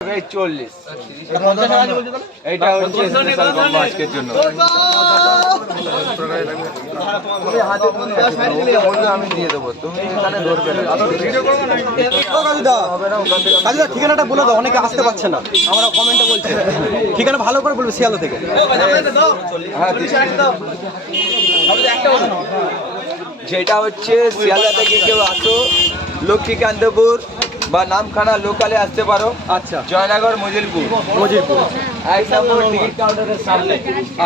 40 এইটা হচ্ছে special combo আজকের জন্য। আমি দিয়ে দেবো, তুমি এখানে ধরবে না। ঠিকানাটা বলে দাও, অনেকে আসতে পারছে না, আমরা কমেন্টে বলছি ঠিকানা ভালো করে বলবে। শিয়ালদা থেকে যেটা হচ্ছে শিয়ালদা থেকে কেউ আসো, লক্ষ্মীকান্তপুর বা নামখানা লোকালে আসতে পারো। আচ্ছা, জয়নগর মজিলপুর এক নম্বর টিকিট কাউন্টারের সামনে।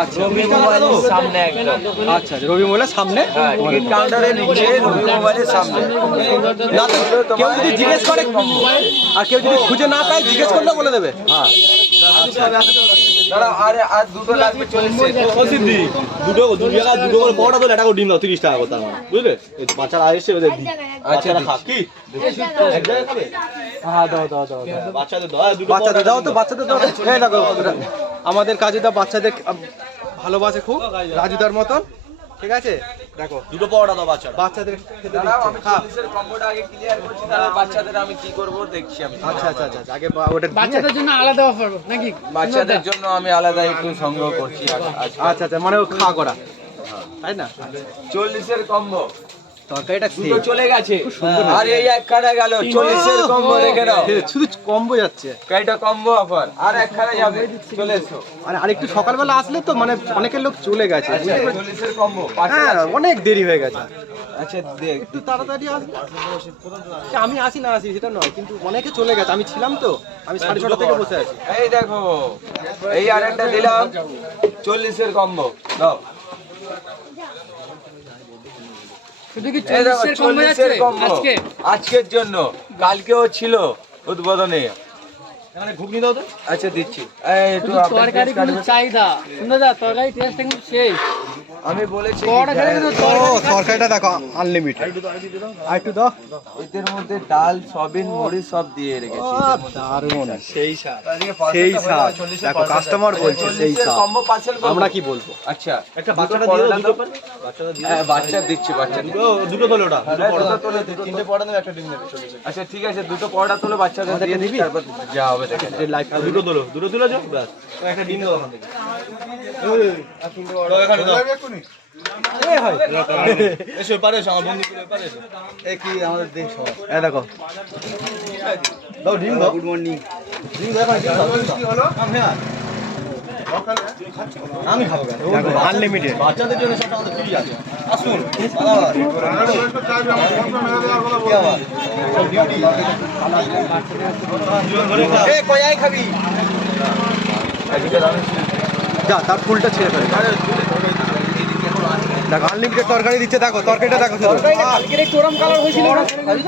আচ্ছা, রবি মোবাইলের সামনে একদম। আচ্ছা, রবি মোবাইলের সামনে, টিকিট কাউন্টারের নিচে রবি মোবাইলের সামনে। কেউ যদি জিজ্ঞেস করে আর কেউ যদি খুঁজে না পায় জিজ্ঞেস করলে বলে দেবে। হ্যাঁ, দাঁড়াও, আর দুটো লাগবে। চলছে দুটো করে পড়া তো এটা ডিম দাও 30 টাকা করে, তার মানে বুঝলে? বাচ্চারা এসে ওদের দিই। আচ্ছা কি হ্যাঁ, দাও দাও দাও বাচ্চাদের দাও, বাচ্চাদের দাও তো, বাচ্চাদের দাও। এই দেখো, আমাদের কাজুদা বাচ্চাদের ভালোবাসে খুব, রাজুদার মতন। ঠিক আছে, দেখো দুটো পড়া দাও বাচ্চারা। বাচ্চাদের খেতে দাঁড়াও, আমি দিচ্ছে। 40 এর কম্বোটা আগে ক্লিয়ার করছি, তারপর বাচ্চাদের আমি কি করব দেখছি আমি। আচ্ছা আচ্ছা আচ্ছা, আগে ওটা বাচ্চাদের জন্য আলাদা অফার নাকি? বাচ্চাদের জন্য আমি আলাদা একটু সংগ্রহ করছি আজকে। আচ্ছা আচ্ছা, মানে ও খাওয়া করা, তাই না? 40 এর কম্বো তরকারিটা দুটো চলে গেছে, আর এই একখানা গেল। 40 এর কম্বো রেখে দাও, শুধু কম্বো যাচ্ছে। এটা কম্বো অফার, আর একখানা যাবে। চলে এসো। মানে আরেকটু সকালবেলা আসলে তো মানে অনেকের লোক চলে গেছে। 40 এর কম্বো হ্যাঁ, অনেক দেরি হয়ে গেছে। আচ্ছা দেখ, একটু তাড়াতাড়ি আসবে। আমি আসি না আসি সেটা নয়, কিন্তু অনেকে চলে গেছে। আমি ছিলাম তো, আমি 6:30 থেকে বসে আছি। এই দেখো, এই আরেকটা দিলাম 40 এর কম্বো দাও। শুধু কি এই দেখো 40 এর 40 এর কম্বো কম্বো আজকে? আজকের জন্য, কালকেও ছিল উদ্বোধনে। এখানে ঘুগনি দাও তো। আচ্ছা দিচ্ছি। এই একটু শুধু আপনার তরকারি piece কোনো কাটবেন। চাহিদা শুনে যা, তরকারি টেস্ট একদম সেই। আমি বলেছি পরোটা খেলে কিন্তু তরকারিটা দেখো আনলিমিটেড। আর একটু দাও। এদের মধ্যে ডাল, সবিন, মুড়ি সব দিয়ে রেখেছি। দারুণ, সেই স্বাদ। সেই স্বাদ। দেখো কাস্টমার বলছে সেই স্বাদ, কম্বো পার্সেল আমরা কি বলবো? আচ্ছা, একটা বাচ্চাটা দিয়ে দাও, দুটো করে বাচ্চাটা দিয়ে হ্যাঁ, বাচ্চা দিচ্ছি, বাচ্চা দিচ্ছি। দুটো তোলো ওটা। হ্যাঁ, দুটো তোলে, তিনটে পড়া দেবে, একটা ডিম দেবে। আচ্ছা ঠিক আছে, দুটো পরোটা তোলো, বাচ্চাদের দিয়ে দিবি, তারপর যা হবে দেখে নেবো। লাইভ দুটো তোলো, দুটো তুলে যাও ব্যাস। একটা ডিম দাও ওখান থেকে। দাও এখানে দাও। এসো পারে এসো, আমার বন্ধু করে পারে এসো। কি আমাদের দেশ এই দেখো, দাও ডিম দাও। Good morning. ডিম দাও এখানে, ডিম দাও। কি হলো? আমি খাবো কেন? দেখো আনলিমিটেড। বাচ্চাদের জন্য সব আমাদের ফ্রি আছে। আসুন। এ কয়াই খাবি? এদিকে দাও। যা, তার ফুলটা ছেড়ে ফেলে। দেখো আনলিমিটেড তরকারি দিচ্ছে, দেখো তরকারিটা দেখো শুধু। কালকের একটু ওরম কালার হয়েছিল না,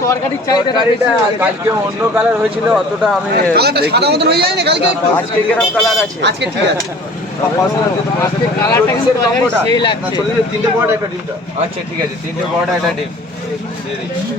তরকারির চাহিদা তরকারিটা কালকে অন্য কালার হয়েছিল, অতটা আমি সাদা মতন হয়ে যায় না কালকে? আজকে কিরকম কালার আছে? আজকে ঠিক আছে। আজকে কালারটা কিন্তু তরকারি সেই লাগছে। আচ্ছা ঠিক আছে, 3টে বড় একটা ডিম দিয়ে দিচ্ছি।